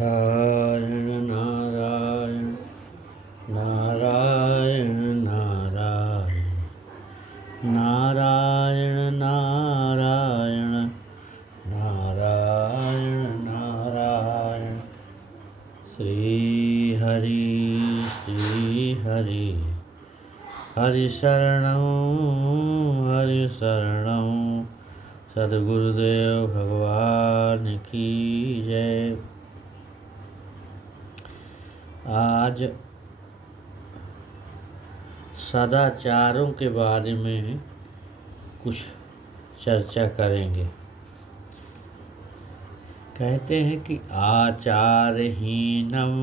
नारायण नारायण नारायण नारायण नारायण नारायण नारायण नारायण। श्री हरि हरि शरणं सद्गुरुदेव भगवान की जय। आज सदाचारों के बारे में कुछ चर्चा करेंगे। कहते हैं कि आचारहीनम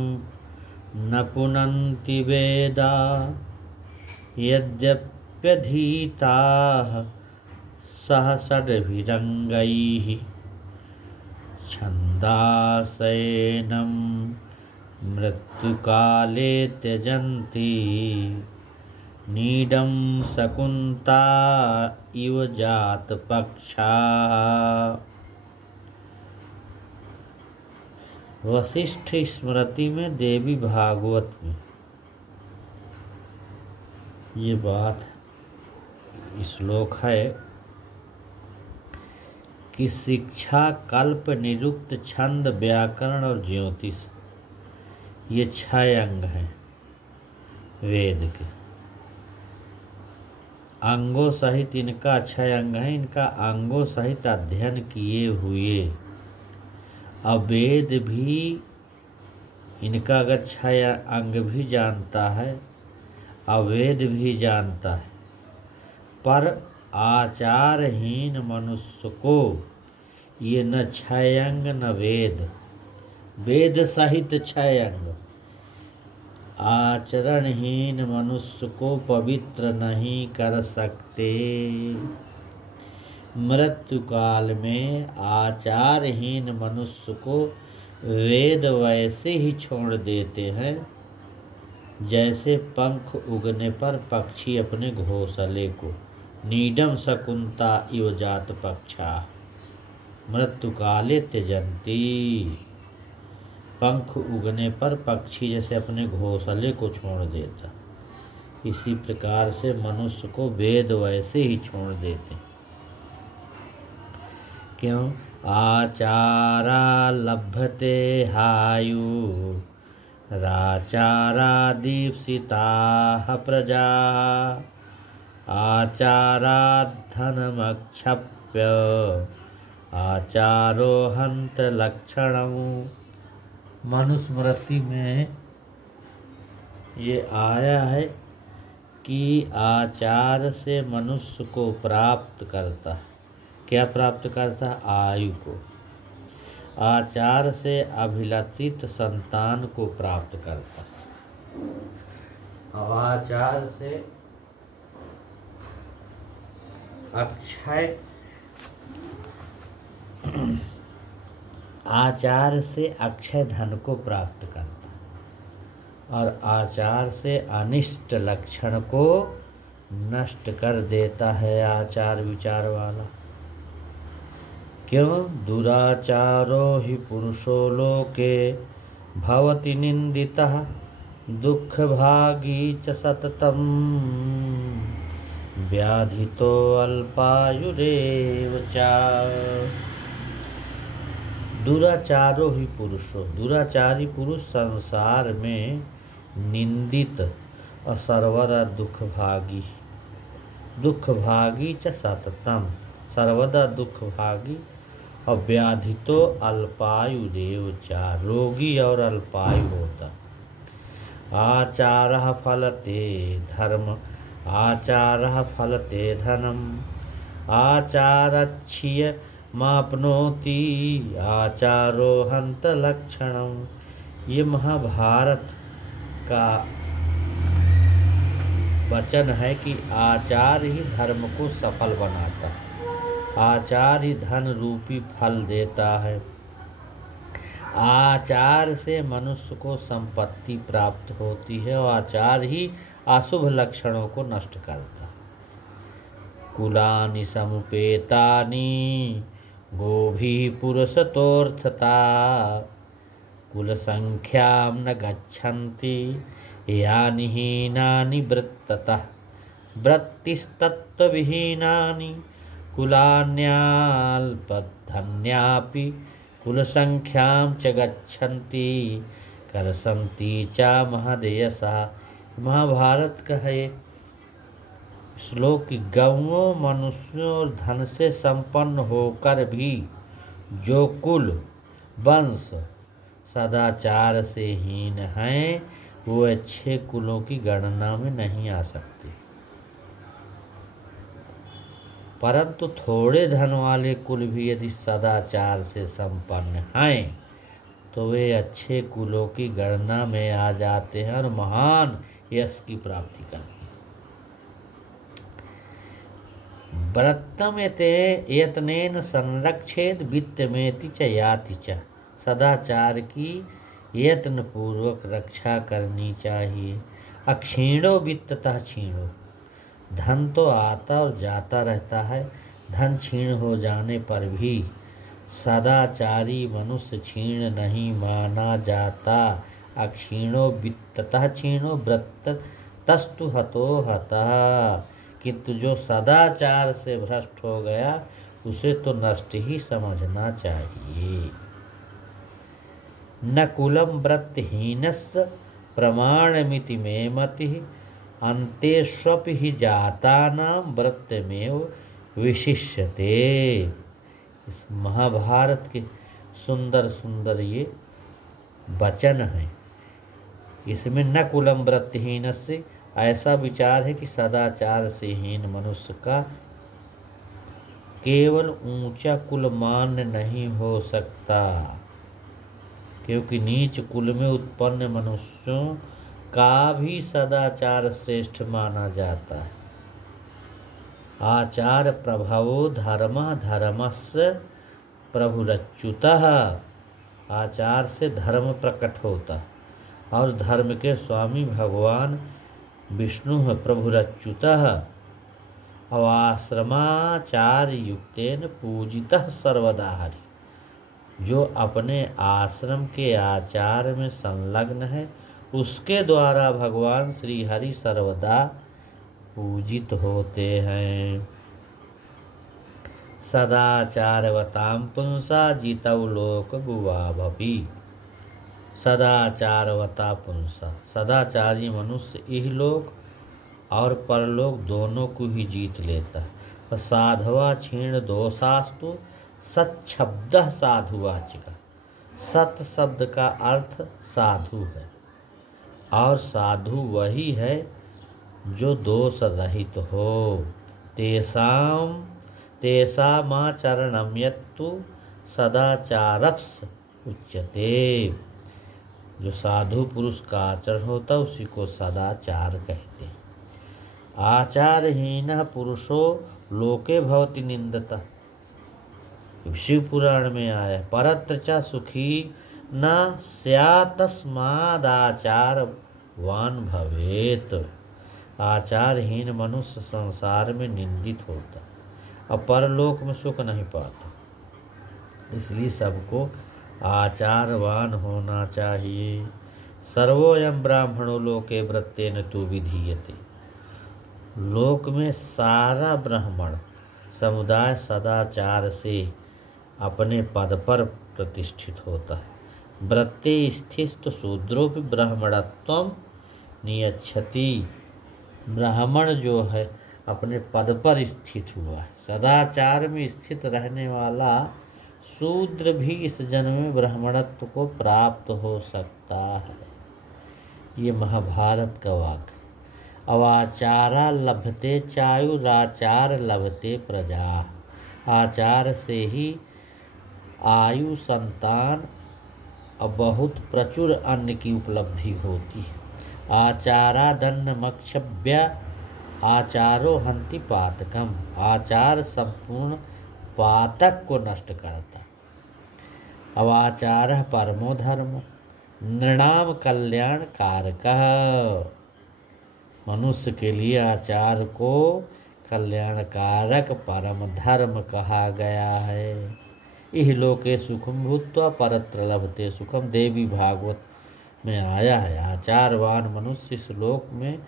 न पुनन्ति वेदा यद्यप्यधीताः सहसद्भिरङ्गैः छन्दांसेन मृत्युकाले त्यजन्ति नीडं शकुन्ता इव जातपक्षाः। वशिष्ठ स्मृति में देवी भागवत में ये बात श्लोक है कि शिक्षा, कल्प, निरुक्त, छंद, व्याकरण और ज्योतिष ये 6 अंग हैं वेद के। अंगों सहित इनका 6 अंग है। इनका अंगों सहित अध्ययन किए हुए अब वेद भी इनका अगर 6 अंग भी जानता है, अवेद भी जानता है, पर आचारहीन मनुष्य को ये न 6 अंग न वेद सहित 6 अंग, आचरणहीन मनुष्य को पवित्र नहीं कर सकते। मृत्यु काल में आचारहीन मनुष्य को वेद वैसे ही छोड़ देते हैं जैसे पंख उगने पर पक्षी अपने घोंसले को। नीडम शकुन्ता इव जात पक्षा मृत्यु काले त्यजन्ति। पंख उगने पर पक्षी जैसे अपने घोंसले को छोड़ देता, इसी प्रकार से मनुष्य को वेद वैसे ही छोड़ देते। क्यों? आचारा लभते हायु राचारा दीप्सिता प्रजा आचारात् धनमक्षप्य आचारो हन्त लक्षणम्। मनुस्मृति में ये आया है कि आचार से मनुष्य को प्राप्त करता है। क्या प्राप्त करता है? आयु को। आचार से अभिलषित संतान को प्राप्त करता है। आचार से अक्षय धन को प्राप्त करता है और आचार से अनिष्ट लक्षण को नष्ट कर देता है आचार विचार वाला। क्यों? दुराचारो हि पुरुषो लोके भवति निंदितः दुःखभागी च सततम् व्याधितो अल्पायुरेव च। दुराचारो ही पुरुषो, दुराचारी पुरुष संसार में निंदित और सर्वदा दुःखभागी च सततम, सर्वदा दुःखभागी और व्याधितो अल्पायुरेव च, रोगी और अल्पायु होता। आचारः फलते धर्म आचारः फलते धनम आचारच्छिय मापनोति आचारो हन्त लक्षणम। ये महाभारत का वचन है कि आचार ही धर्म को सफल बनाता है, आचार ही धन रूपी फल देता है। आचार से मनुष्य को संपत्ति प्राप्त होती है और आचार ही अशुभ लक्षणों को नष्ट करता है। कुलानि समुपेतानि गोभिः पुरुषतोऽर्थता कुल संख्यां न गच्छन्ति यानि हीनानि वृत्ततः वृत्तिस्तत्त्वविहीनानि कुलान्यल्पधन्यापि कुलसंख्यां च गच्छन्ति करसन्ति च महदेयसः। महाभारत का है एक श्लोक कि गौओं मनुष्यों और धन से संपन्न होकर भी जो कुल वंश सदाचार से हीन हैं वो अच्छे कुलों की गणना में नहीं आ सकते, परंतु थोड़े धन वाले कुल भी यदि सदाचार से संपन्न हैं तो वे अच्छे कुलों की गणना में आ जाते हैं और महान यश की प्राप्ति करते हैं। व्रतमेते यत्नेन संरक्षेत वित्तमेति च याति च। सदाचार की यत्न पूर्वक रक्षा करनी चाहिए। अक्षीणो वित्ततः क्षीणो, धन तो आता और जाता रहता है, धन क्षीण हो जाने पर भी सदाचारी मनुष्य क्षीण नहीं माना जाता। अक्षीणो वित्ततः क्षीणो व्रततस्तु हतो हतः। किंतु जो सदाचार से भ्रष्ट हो गया उसे तो नष्ट ही समझना चाहिए। न कुलम व्रतहीनस्य प्रमाणमिति मे मतिः अन्तेष्वपि हि जातानां व्रतमेव विशिष्यते। इस महाभारत के सुंदर सुंदर ये वचन हैं। इसमें न कुलम व्रतहीनस्य ऐसा विचार है कि सदाचार से हीन मनुष्य का केवल ऊंचा कुल मान्य नहीं हो सकता, क्योंकि नीच कुल में उत्पन्न मनुष्यों का भी सदाचार श्रेष्ठ माना जाता है। आचार प्रभावो धर्म धर्मस्य प्रभुरच्युतः। आचार से धर्म प्रकट होता है और धर्म के स्वामी भगवान विष्णु प्रभुरच्युतः। अवाश्रमाचार युक्तेन पूजितः सर्वदा हरि। जो अपने आश्रम के आचार में संलग्न है उसके द्वारा भगवान श्री हरि सर्वदा पूजित होते हैं। सदाचारवतां पुंसा जितौ लोक भुवाभपि। सदाचारवता पुंसा, सदाचारी मनुष्य इहलोक और परलोक दोनों को ही जीत लेता है। साधवा क्षीण दोषास्तु सच्छब्द साधुवाचिका। सत शब्द का अर्थ साधु है और साधु वही है जो दोष रहित हो। तेषामाचरणं यत्तु सदाचारस् उच्यते। जो साधु पुरुष का आचरण होता है उसी को सदाचार कहते हैं। आचारहीन पुरुषो लोके भवति निंदता। शिव पुराण में आया परत्र च सुखी न स्यात् तस्मादाचारवान भवेत। आचारहीन मनुष्य संसार में निंदित होता और परलोक में सुख नहीं पाता। इसलिए सबको आचारवान होना चाहिए। सर्वोयम ब्राह्मणो लोके व्रतेन तु विधीयते। लोक में सारा ब्राह्मण समुदाय सदाचार से अपने पद पर प्रतिष्ठित होता है। व्रते स्थित शूद्रोपि ब्राह्मणत्वं नियच्छति। ब्राह्मण जो है अपने पद पर स्थित हुआ है। सदाचार में स्थित रहने वाला शूद्र भी इस जन्म में ब्राह्मणत्व को प्राप्त हो सकता है। ये महाभारत का वाक्य। अवाचारा लभते चायुराचार लभते प्रजा। आचार से ही आयु, संतान और बहुत प्रचुर अन्न की उपलब्धि होती है। आचारादन्नमक्षभ्य आचारो हन्ति पातकम। आचार संपूर्ण पातक को नष्ट करता। अवाचारः परमो धर्म नृणाम कल्याण कारकः। मनुष्य के लिए आचार को कल्याणकारक परम धर्म कहा गया है। इह लोके सुखम भूत्वा परत्र लभते सुखम। देवी भागवत में आया है, आचारवान मनुष्य इस लोक में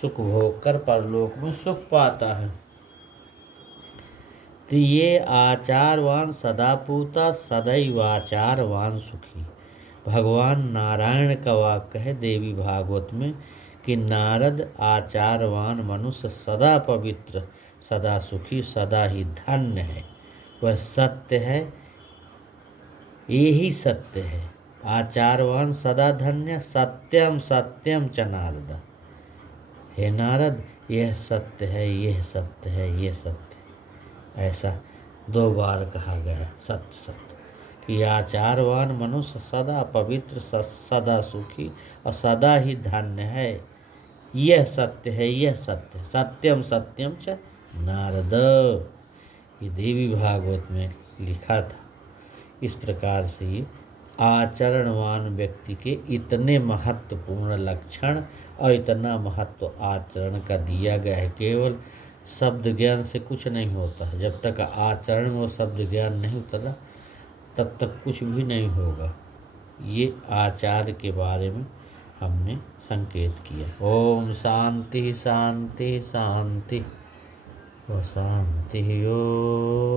सुख भोग कर परलोक में सुख पाता है। तो ये आचारवान सदा पूता सदैव आचारवान सुखी। भगवान नारायण का वाक्य है देवी भागवत में कि नारद आचारवान मनुष्य सदा पवित्र सदा सुखी सदा ही धन्य है। वह सत्य है, यही सत्य है। आचारवान सदा धन्य सत्यम सत्यम च नारद। हे नारद, यह सत्य है, यह सत्य है, यह सत्य। ऐसा 2 बार कहा गया सत्य सत्य कि आचारवान मनुष्य सदा पवित्र सदा सुखी और सदा ही धन्य है। यह सत्य है, यह सत्य है। सत्यम सत्यम च नारद, ये देवी भागवत में लिखा था। इस प्रकार से ये आचरणवान व्यक्ति के इतने महत्वपूर्ण लक्षण और इतना महत्व आचरण का दिया गया है। केवल शब्द ज्ञान से कुछ नहीं होता है। जब तक आचरण में शब्द ज्ञान नहीं उतरा तब तक कुछ भी नहीं होगा। ये आचार के बारे में हमने संकेत किया। ओम शांति शांति शांति व शांति। ओम।